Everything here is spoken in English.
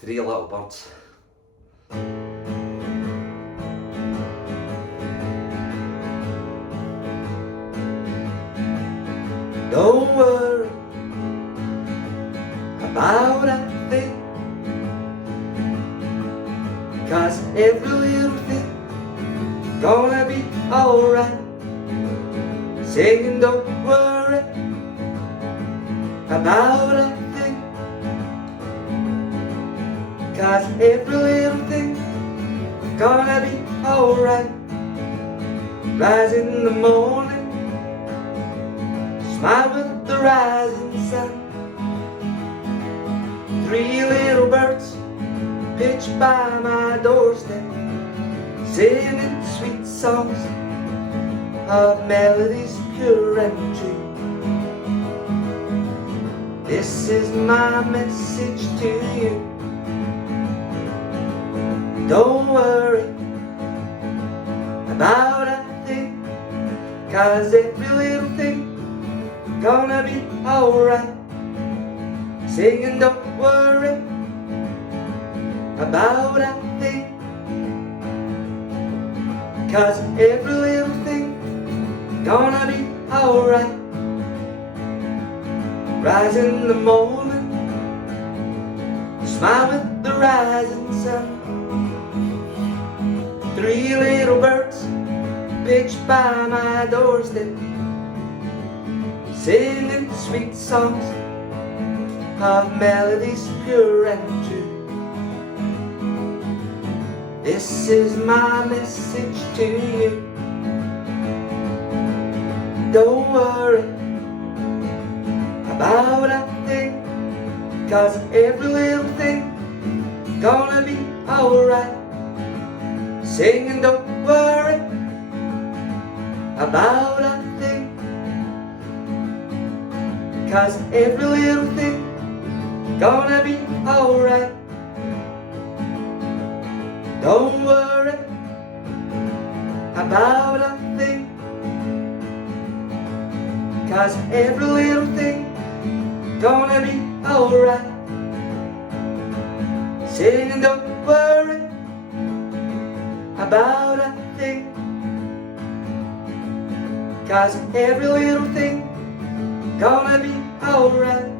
Three little birds. Don't worry about a thing, 'cause every little thing gonna be alright. Singing, don't worry about a thing, 'cause every little thing gonna be alright. Rise in the morning, smile with the rising sun. Three little birds pitched by my doorstep, singing sweet songs of melodies pure and true. This is my message to you. Don't worry about a thing, 'cause every little thing gonna be alright. Singing, don't worry about a thing, 'cause every little thing gonna be alright. Rise in the morning, smile with the rising sun. Three little birds pitched by my doorstep, singing sweet songs of melodies pure and true. This is my message to you. Don't worry about a thing, 'cause every little thing gonna be alright. Singing, don't worry about a thing, 'cause every little thing gonna be alright. Don't worry about a thing, 'cause every little thing gonna be alright. Singing, don't worry about a thing, 'cause every little thing gonna be alright.